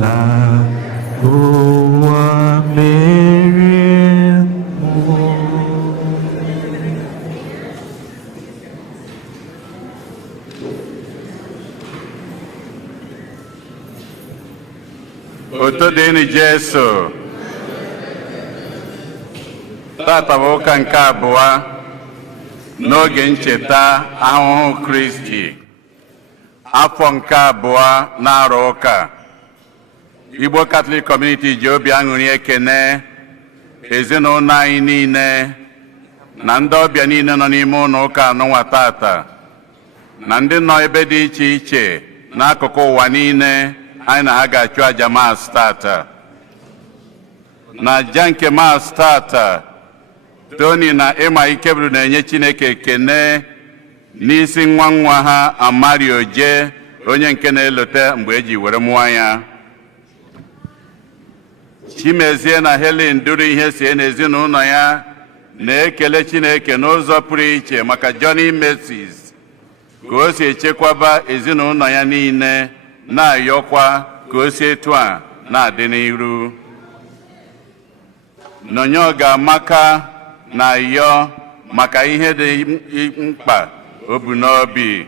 lagoa meremo. Otodeni Jesu. Tata bụ ụka nke abụọ n'oge ncheta ahụhụ Kristi. Afọ nke abụọ na-arụ ụka. Igbo Catholic Community ji obi aṅụrị ekene ezinụlọ anyị niile na ndị ọbịa niile nọ n'ime ụlọ ụka anụnwa tata na ndị nọ ebe dị iche iche n'akụkụ ụwa niile anyị na ha ga-achụ aja Mass tata. Na aja nke Mass tata, Tony na Emma Ikeburu na-enye Chineke ekene n'isi nwa ha Amari Oje, onye nke na-elote mgbe eji were mụọ ya. Chimezie na Helen duru ihe sie n'ezinụlọ ya na-ekele Chineke n'ụzọ pụrụ iche maka Johnny Mercies ka o si echekwaba ezinụlọ ya niile, na-ayọkwa ka o si etu a na-adị n'iru. Nonyoga Amaka na-ayọ maka ihe dị mkpa o bu n'obi.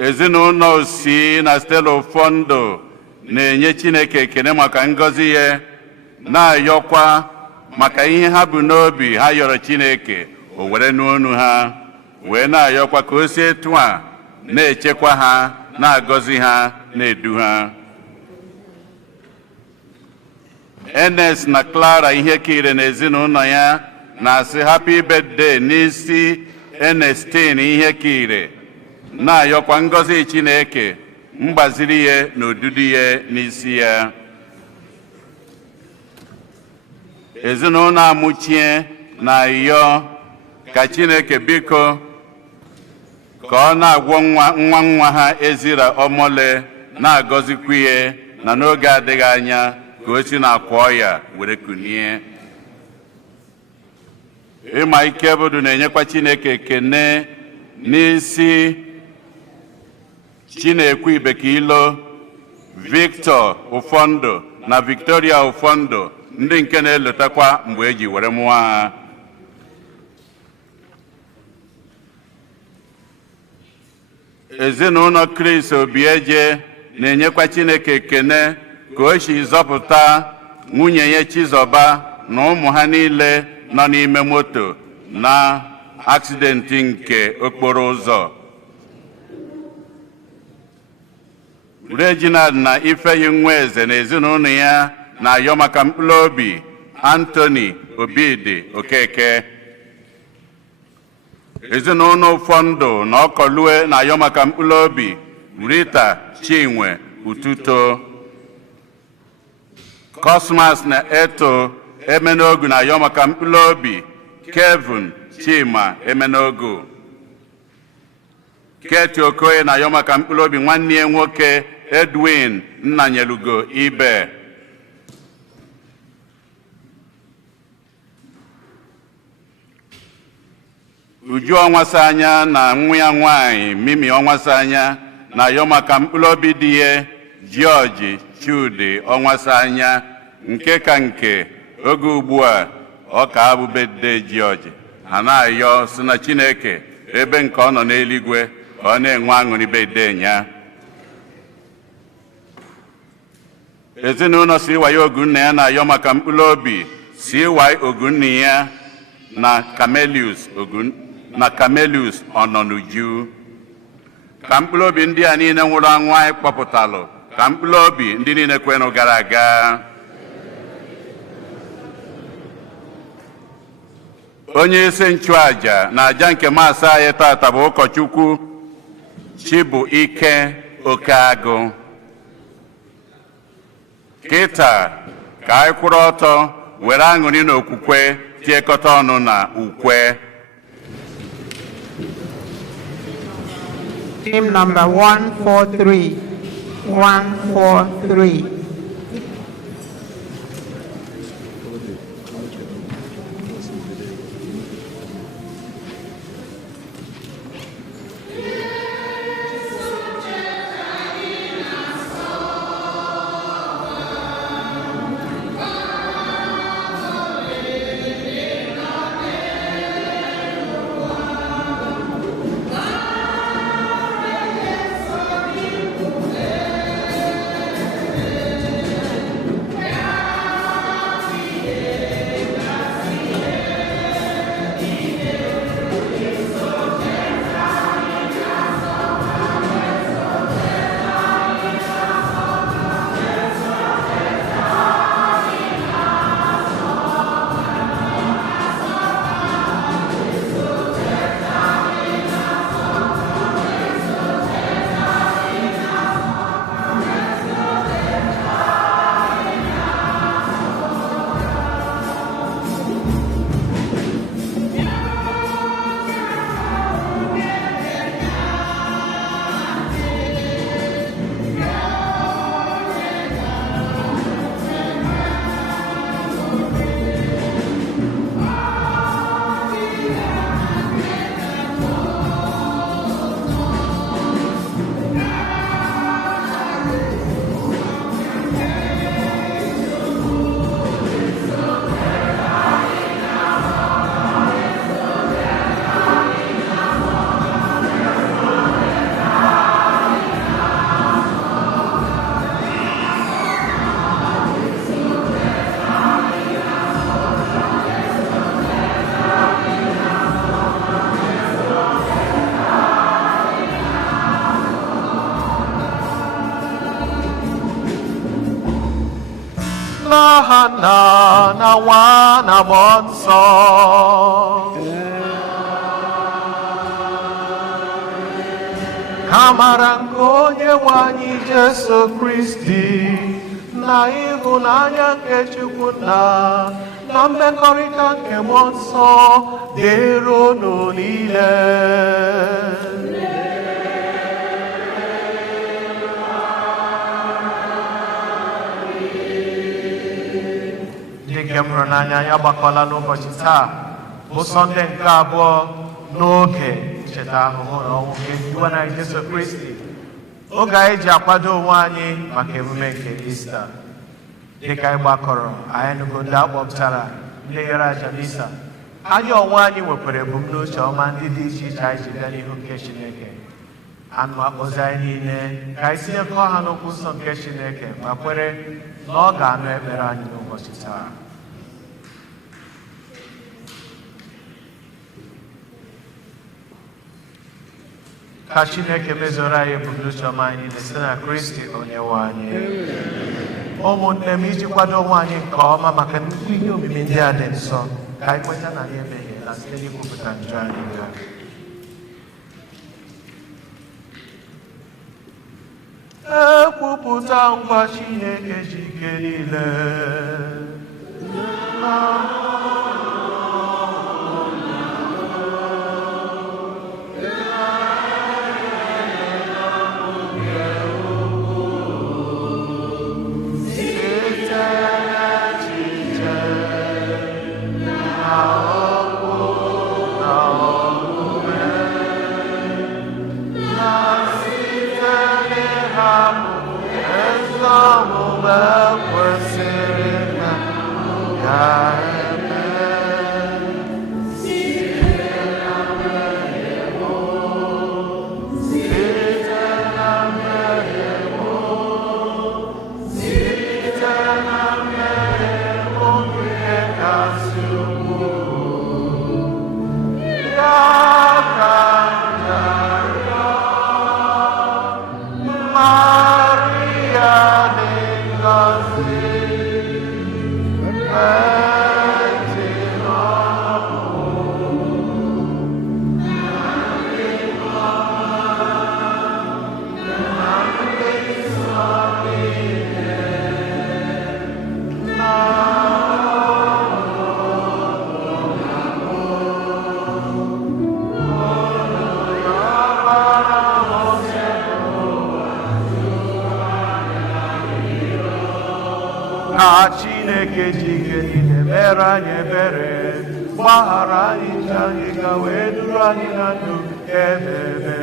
Ezinụlọ Osi na Stella Ofondo na-enye Chineke ekene maka ngọzi ya, na-ayọkwa maka ihe ha bu n'obi ha yọrọ Chineke o were n'onu ha, wee na-ayọkwa ka o si etu a na-echekwa ha, na-agọzi ha, na-edu ha. Ernest na Clara ihe kire na ezinụlọ ya na-asị happy birthday n'isi Ernestine ihe kire, na-ayọkwa ngọzi Chineke mgbaziri ya na odudu ya n'isi ya. Ezinụlọ Amụchie na-ayọ ka Chineke biko ka ọ na-agwọ nwa ha Ezira Omole, na-agọzikwa ya na n'oge adịghị anya ka o si na-akwa ọya were kunie. Ịma Ikeburu na-enyekwa Chineke ekene n'isi Chinekwu Ibekilo, Victor Ufondo na Victoria Ufondo, ndị nke na-elotakwa mgbe eji were mụọ ha. Ezinụlọ Chris Obieje na-enyekwa Chineke ekene ka o si zọpụta nwunye ya Chizoba na ụmụ ha niile nọ n'ime moto na aksidenti nke okporo ụzọ. Reginald na Ifeyi Nweze na ezinụlọ ya na-ayọ maka mkpụrụ obi Anthony Obidi Okeke. Ezinụlọ Ufondo na Ọkọlue na-ayọ maka mkpụrụ obi Rita Chinwe Ututo. Cosmas na Eto Emenogu na-ayọ maka mkpụrụ obi Kevin Chima Emenogu. Keti Okoye na-ayọ maka mkpụrụ obi nwanne ya nwoke Edwin Nnanyelugo Ibe. Uju Ọnwasanya na nwa ya nwanyị Mimi Ọnwasanya na-ayọ maka mkpụrụ obi di ya George Chudi Ọnwasanya, nke ka nke oge ugbu a ọ ka abụ birthday George. Ha na-ayọ si na Chineke ebe nke ọ nọ n'eluigwe ka ọ na-enwe aṅụrị birthday ya. Ezinụlọ CY Ogunna ya na-ayọ maka mkpụrụ obi CY Ogunna ya na Camelius Ọnọnuju. Ka mkpụrụ obi ndị a niile nwụrụ anwụ anyị kpọpụtalụ, ka mkpụrụ obi ndị niile kwenụ gara aga. Onye isi nchụaja na aja nke Mass anyị tata bụ ụkọchukwu Chibuike Okeagụ. Kịta ka anyị kwụrụ ọtọ were aṅụrị na okwukwe tiekọta ọnụ na ukwe. Hymn number 143. 143. n'aha Nna na Nwa na Mmụọ Nsọ. Amara nke Onyenwe anyị Jesu Kristi na ịhụnanya nke Chukwu Nna na mmekọrịta nke Mmụọ Nsọ dịrị unu niile. Dịka m hụrụ n'anya ya gbakọla n'ụbọchị taa bụ Sọnde nke abụọ n'oge ncheta ahụhụ na ọnwụ nke Onyenwe anyị Jesu Kristi, oge anyị ji akwado onwe anyị maka emume nke Ista. Dịka anyị gbakọrọ, anyị nụgo ndị akpọpụtara ndị nyere aja n'Ista. Anyị onwe anyị nwekwara ebumnuche ọma ndị dị iche iche anyị ji bịa n'ihu nke Chineke. Anụ akpọzi anyị niile ka anyị tinyekọ ha n'okwu nsọ nke Chineke ma kwere na ọ ga-anụ ekpere anyị n'ụbọchị taa. Ka Chineke mezuru anyị ebumnuche ọma anyị site na Kristi Onyenwe anyị. Ụmụnne m, iji kwado onwe anyị nke ọma maka nnukwu ihe omimi ndị a dị nsọ, ka anyị kweta na anyị emehiela site n'ikwupụta njọ anyị ga. Ekwupụta nkwa Chineke ji ike niile. Chineke ji ike niile mere anyị ebere, gbaghara anyị njọ anyị ka wee duru anyị na ndụ nke ebighị ebi.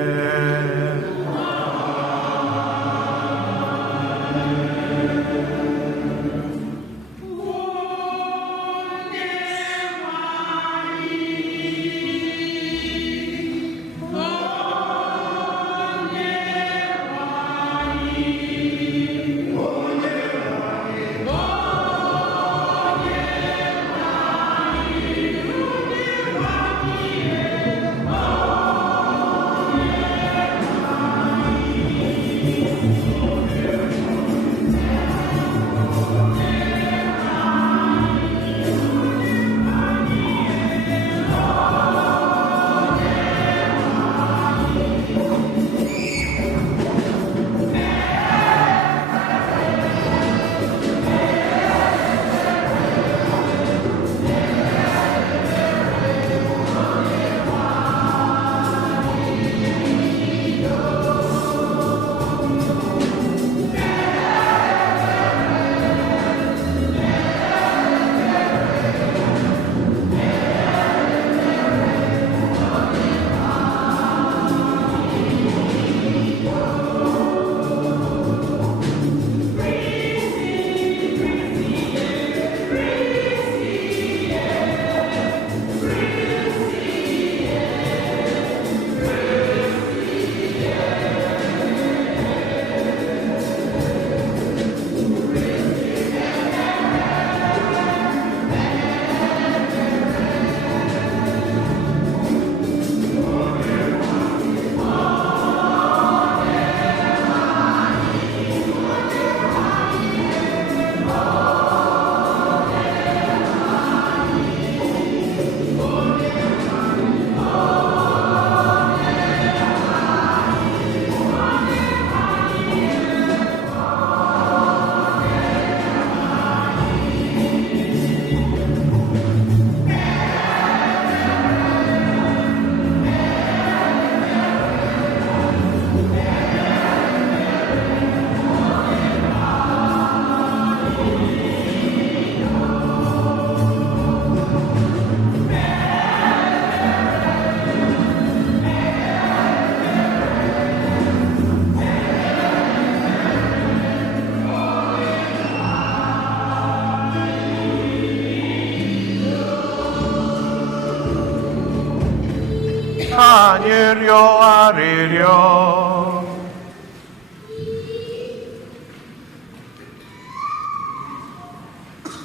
anyị rịọ arịrịọ.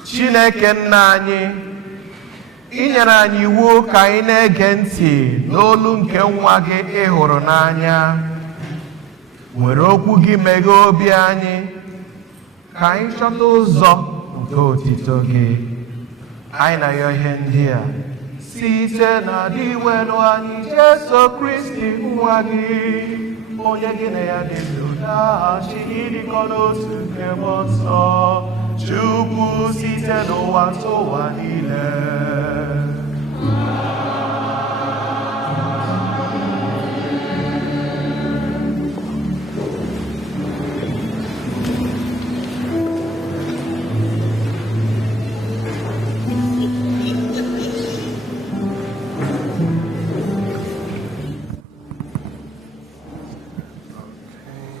Chineke nna anyị, ị nyere anyị iwu ka anyị na-ege ntị n'olu nke nwa gị ị hụrụ n'anya. Were okwu gị meghee obi anyị ka anyị chọta ụzọ nke otito gị. Anyị na-arịọ ihe ndị a site na dị iwelu anyị Jesu Kristi nwa gị, onye gị na ya dị ndụ na-achị ịdịkọ n'otu nke mmụọ nsọ, Chukwu site n'ụwa tụwa niile.